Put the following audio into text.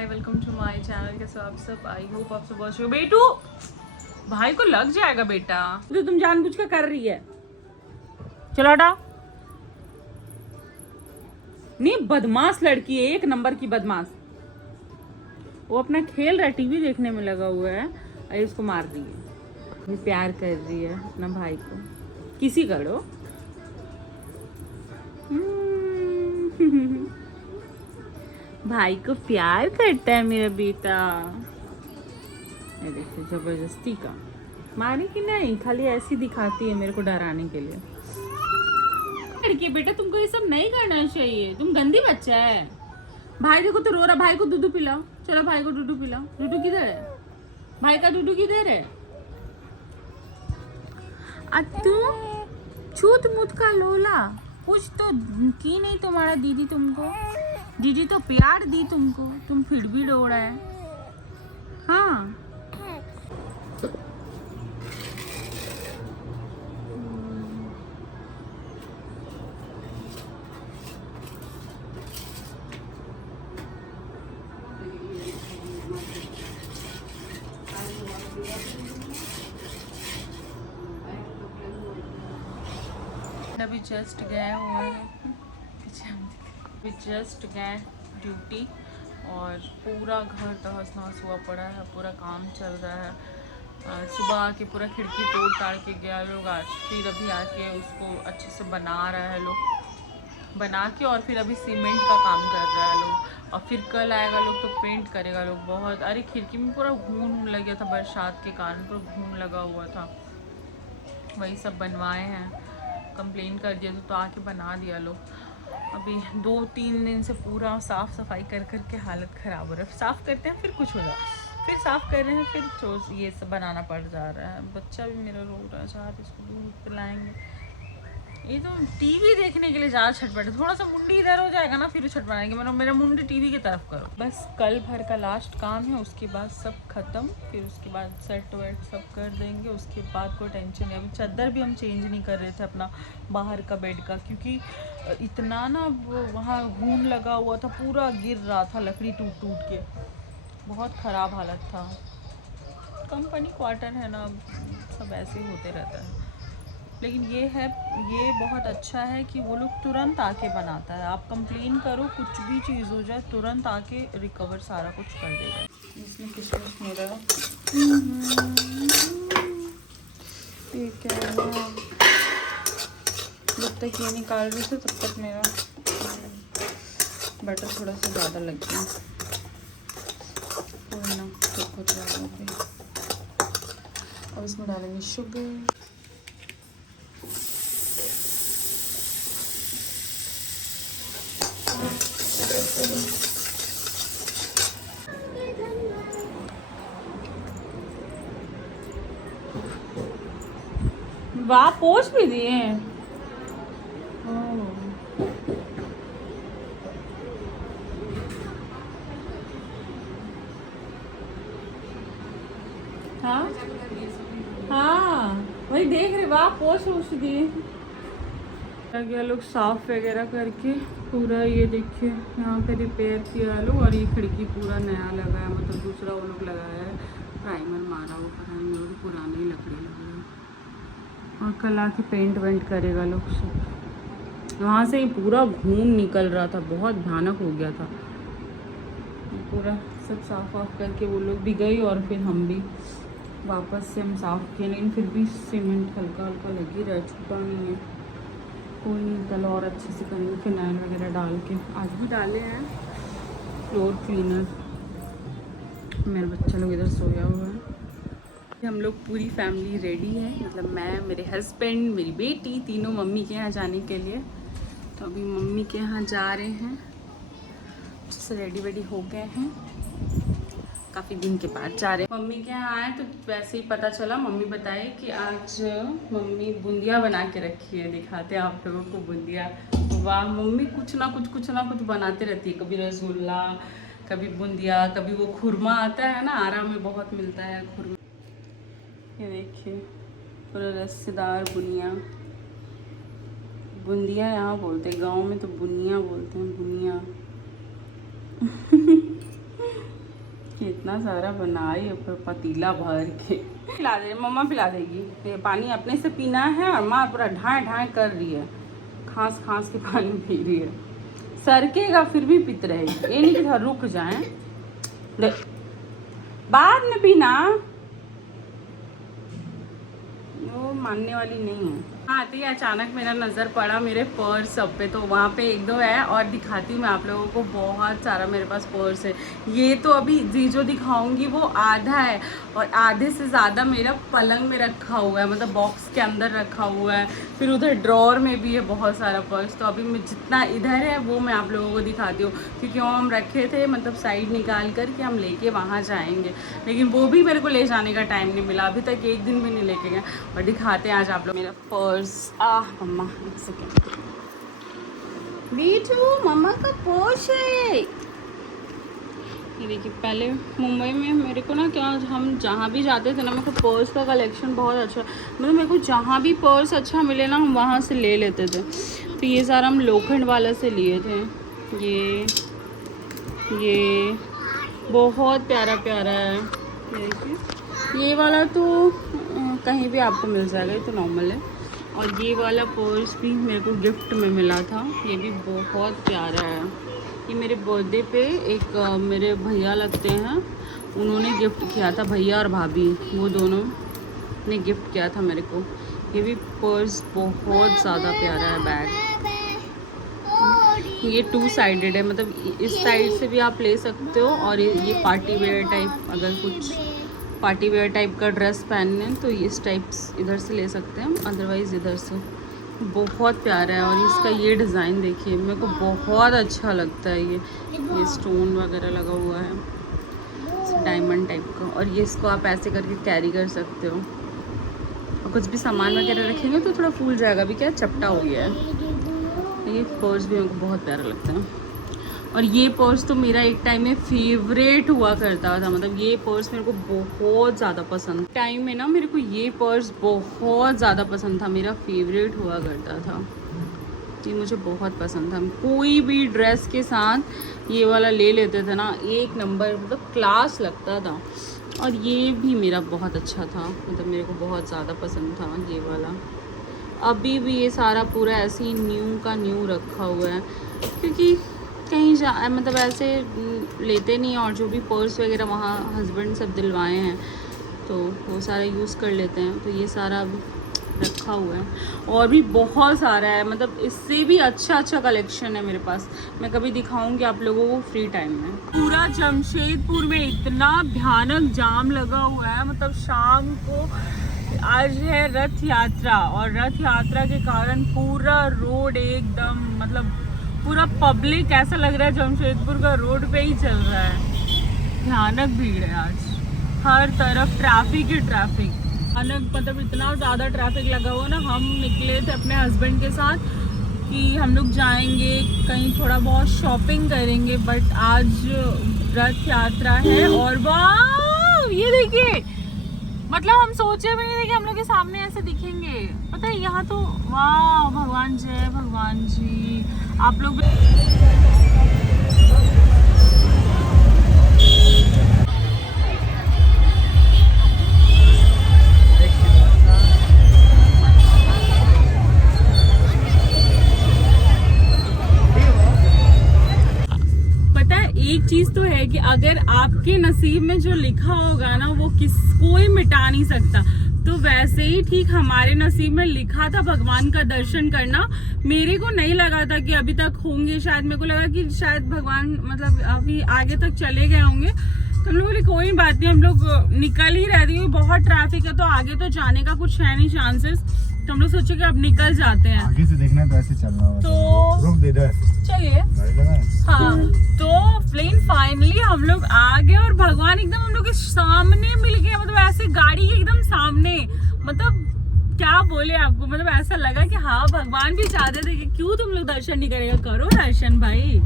Hi welcome to my channel. कैसे आप सब? आई होप आप सब बहुत अच्छे हो। बेटू भाई को लग जाएगा बेटा, तो तुम जानबूझ के कर रही है। चलो हटाओ। नहीं, बदमाश लड़की है, एक नंबर की बदमाश। वो अपना खेल रहा है, टीवी देखने में लगा हुआ है और इसको मार रही है। ये प्यार कर रही है अपना भाई को। किसी करो। भाई को प्यार करता है मेरा बेटा। ये देखिए, जबरदस्ती का मारे कि नहीं, खाली ऐसी दिखाती है मेरे को डराने के लिए। लड़की बेटा, तुमको ये सब नहीं करना चाहिए, तुम गंदी बच्चा है। भाई देखो तो रो रहा, भाई को दूधू पिलाओ। चलो भाई को दूधू पिलाओ। दूधू किधर है? भाई का दूधू किधर है? तू छूत मूत का लोला, कुछ तो की नहीं तुम्हारा दीदी तुमको। दीदी तो प्यार दी तुमको, तुम फिर भी रो रहा है। हाँ अभी जस्ट गए हुए हैं, अभी जस्ट गए ड्यूटी और पूरा घर तहस नहस हुआ पड़ा है, पूरा काम चल रहा है। सुबह आके पूरा खिड़की तोड़ ताड़ के गया लोग, आज फिर अभी आके उसको अच्छे से बना रहा है लोग, बना के और फिर अभी सीमेंट का काम कर रहा है लोग, और फिर कल आएगा लोग तो पेंट करेगा लोग। बहुत अरे खिड़की में पूरा घून लग गया था, बरसात के कारण पूरा घून लगा हुआ था। वही सब बनवाए हैं, कंप्लेन कर दिया तो आके बना दिया लोग। अभी 2-3 दिन से पूरा साफ़ सफाई कर कर के हालत ख़राब हो रहा है। साफ़ करते हैं फिर कुछ हो जाए, फिर साफ़ कर रहे हैं फिर तो ये सब बनाना पड़ जा रहा है। बच्चा भी मेरा रो रहा है, चाहते इसको दूध पिलाएंगे। ये तो टीवी देखने के लिए ज़्यादा छटपट है। थोड़ा सा मुंडी इधर हो जाएगा ना फिर छटपटाएंगे, मतलब मेरा मुंडी टीवी की तरफ करो। बस कल भर का लास्ट काम है, उसके बाद सब ख़त्म। फिर उसके बाद सेट वेट सब कर देंगे, उसके बाद कोई टेंशन नहीं। अभी चादर भी हम चेंज नहीं कर रहे थे अपना बाहर का बेड का, क्योंकि इतना ना वहाँ घून लगा हुआ था, पूरा गिर रहा था, लकड़ी टूट टूट के बहुत ख़राब हालत था। कंपनी क्वार्टर है ना, सब ऐसे ही होते रहता है। लेकिन ये बहुत अच्छा है कि वो लोग तुरंत आके बनाता है। आप कंप्लेन करो, कुछ भी चीज़ हो जाए, तुरंत आके रिकवर सारा कुछ कर देगा। इसमें किशमिश मेरा ठीक है। जब तक ये निकाल रही थी तब तक मेरा बटर थोड़ा सा ज़्यादा लग गया। कोई ना, कुछ अब इसमें डालेंगे शुगर। वाह, पोछ भी दिए हैं। हाँ हाँ, वही देख रहे। वाह, पोछ दिए गया लोग साफ वगैरह करके पूरा। ये देखिए यहाँ पे रिपेयर किया लोग, और ये खिड़की पूरा नया लगा है, मतलब दूसरा वो लोग लगाया है, प्राइमर मारा हुआ है, और पुरानी लकड़ी लगी है। और कल आके पेंट वेंट करेगा लोग सब। वहाँ से ही पूरा घून निकल रहा था, बहुत भयानक हो गया था। पूरा सब साफ वाफ करके वो लोग भी गई, और फिर हम भी वापस से हम साफ़ किए, लेकिन फिर भी सीमेंट हल्का हल्का लग ही रहा, छूटा नहीं है। कोई नहीं, कल और अच्छे से करेंगे, फिनाइल वगैरह डाल के। आज भी डाले हैं फ्लोर क्लीनर। मेरा बच्चा लोग इधर सोया हुआ है। हम लोग पूरी फैमिली रेडी है, मतलब मैं, मेरे हस्बैंड, मेरी बेटी, तीनों मम्मी के यहाँ जाने के लिए। तो अभी मम्मी के यहाँ जा रहे हैं, अच्छे से रेडी वेडी हो गए हैं, काफ़ी दिन के बाद जा रहे हैं। मम्मी के यहाँ आए तो वैसे ही पता चला, मम्मी बताए कि आज मम्मी बूंदिया बना के रखी है। दिखाते हैं आप लोगों को बूंदिया। वाह, मम्मी कुछ ना कुछ बनाते रहती है। कभी रसगुल्ला, कभी बूंदिया, कभी वो खुरमा आता है ना, आरा में बहुत मिलता है खुरमा। ये देखिए पूरा रसदार बुनिया, बूंदिया यहाँ बोलते हैं, गाँव में तो बुनिया बोलते हैं, बुनिया। इतना सारा बनाई और फिर पतीला भर के पिला दे, मम्मा पिला देगी। ये पानी अपने से पीना है और माँ पूरा ढाए ढाए कर रही है, खांस खांस के पानी पी रही है। सरकेगा फिर भी पीते रहेगी, ये नहीं कि थोड़ा रुक जाए, बाद में पीना। वो मानने वाली नहीं है। आते ही अचानक मेरा नज़र पड़ा मेरे पर्स सब पे, तो वहाँ पे एक दो है और दिखाती हूँ मैं आप लोगों को। बहुत सारा मेरे पास पर्स है। ये तो अभी जो दिखाऊंगी वो आधा है और आधे से ज़्यादा मेरा पलंग में रखा हुआ है, मतलब बॉक्स के अंदर रखा हुआ है। फिर उधर ड्रॉर में भी है बहुत सारा पर्स। तो अभी मैं जितना इधर है वो मैं आप लोगों को दिखाती हूँ, क्योंकि वो हम रखे थे मतलब साइड निकाल कर के हम लेके वहाँ जाएंगे, लेकिन वो भी मेरे को ले जाने का टाइम नहीं मिला, अभी तक एक दिन भी नहीं लेके गए। और दिखाते हैं आज आप लोग मेरा पर्स। मम्मा एक सेकेंड, बीटू मम्मा का पर्स है ये। देखिए पहले मुंबई में मेरे को ना क्या, हम जहाँ भी जाते थे ना मेरे को पर्स का कलेक्शन बहुत अच्छा, मतलब मेरे को जहाँ भी पर्स अच्छा मिले ना हम वहाँ से ले लेते थे। तो ये सारा हम लोखंड वाला से लिए थे। ये बहुत प्यारा प्यारा है। देखिए ये वाला तो कहीं भी आपको मिल जाएगा, ये तो नॉर्मल है। और ये वाला पर्स भी मेरे को गिफ्ट में मिला था, ये भी बहुत प्यारा है। ये मेरे बर्थडे पे एक मेरे भैया लगते हैं, उन्होंने गिफ्ट किया था, भैया और भाभी वो दोनों ने गिफ्ट किया था मेरे को। ये भी पर्स बहुत ज़्यादा प्यारा है। बैग ये 2 साइडेड है, मतलब इस साइड से भी आप ले सकते हो और ये पार्टी वेयर टाइप, अगर कुछ पार्टी वेयर टाइप का ड्रेस पहनने तो इस टाइप इधर से ले सकते हैं, अदरवाइज़ इधर से। बहुत प्यारा है। और इसका ये डिज़ाइन देखिए, मेरे को बहुत अच्छा लगता है। ये स्टोन वगैरह लगा हुआ है डायमंड टाइप का, और ये इसको आप ऐसे करके कैरी कर सकते हो और कुछ भी सामान वगैरह रखेंगे तो थोड़ा फूल जाएगा। भी क्या चपटा हो गया है। ये पर्स भी मेरे को बहुत प्यारा लगता है। और ये पर्स तो मेरा एक टाइम में फेवरेट हुआ करता था, मतलब ये पर्स मेरे को बहुत ज़्यादा पसंद। टाइम में ना मेरे को ये पर्स बहुत ज़्यादा पसंद था, मेरा फेवरेट हुआ करता था। ये मुझे बहुत पसंद था। कोई भी ड्रेस के साथ ये वाला ले लेते थे ना, एक नंबर, मतलब क्लास लगता था। और ये भी मेरा बहुत अच्छा था, मतलब मेरे को बहुत ज़्यादा पसंद था ये वाला। अभी भी ये सारा पूरा ऐसे ही न्यू का न्यू रखा हुआ है, क्योंकि कहीं मतलब ऐसे लेते नहीं, और जो भी पर्स वगैरह वहाँ हस्बैंड सब दिलवाए हैं तो वो सारा यूज़ कर लेते हैं। तो ये सारा अभी रखा हुआ है। और भी बहुत सारा है, मतलब इससे भी अच्छा कलेक्शन है मेरे पास। मैं कभी दिखाऊंगी आप लोगों को फ्री टाइम में। पूरा जमशेदपुर में इतना भयानक जाम लगा हुआ है, मतलब शाम को आज है रथ यात्रा, और रथ यात्रा के कारण पूरा रोड एकदम, मतलब पूरा पब्लिक ऐसा लग रहा है जमशेदपुर का रोड पे ही चल रहा है। भयानक भीड़ है आज, हर तरफ ट्रैफिक ही ट्रैफिक। भयानक, मतलब इतना ज़्यादा ट्रैफिक लगा हुआ ना। हम निकले थे अपने हस्बैंड के साथ कि हम लोग जाएंगे कहीं, थोड़ा बहुत शॉपिंग करेंगे, बट आज रथ यात्रा है। और वाह ये देखिए, मतलब हम सोचे भी नहीं थे कि हम लोग के सामने ऐसे दिखेंगे। पता है यहाँ तो, वाह भगवान, जय भगवान जी। आप लोग एक चीज तो है कि अगर आपके नसीब में जो लिखा होगा ना वो कोई मिटा नहीं सकता। तो वैसे ही ठीक हमारे नसीब में लिखा था भगवान का दर्शन करना। मेरे को नहीं लगा था कि अभी तक होंगे, शायद मेरे को लगा कि शायद भगवान मतलब अभी आगे तक चले गए होंगे। तो हम लोग बोले कोई बात नहीं, हम लोग निकल ही रहे थे, बहुत ट्रैफिक है तो आगे तो जाने का कुछ है नहीं चांसेस। तो हम लोग सोचे कि अब निकल जाते हैं, आगे से देखना तो ऐसे चलना होगा। तो रुक दे, चलिए। हाँ, तो प्लेन फाइनली हम लोग आ गए और भगवान एकदम हम लोग के सामने मिल गए, मतलब ऐसे गाड़ी के एकदम सामने। मतलब क्या बोले आपको, मतलब ऐसा लगा कि हाँ भगवान भी चाहते थे कि क्यों तुम लोग दर्शन नहीं करेगा, करो दर्शन भाई।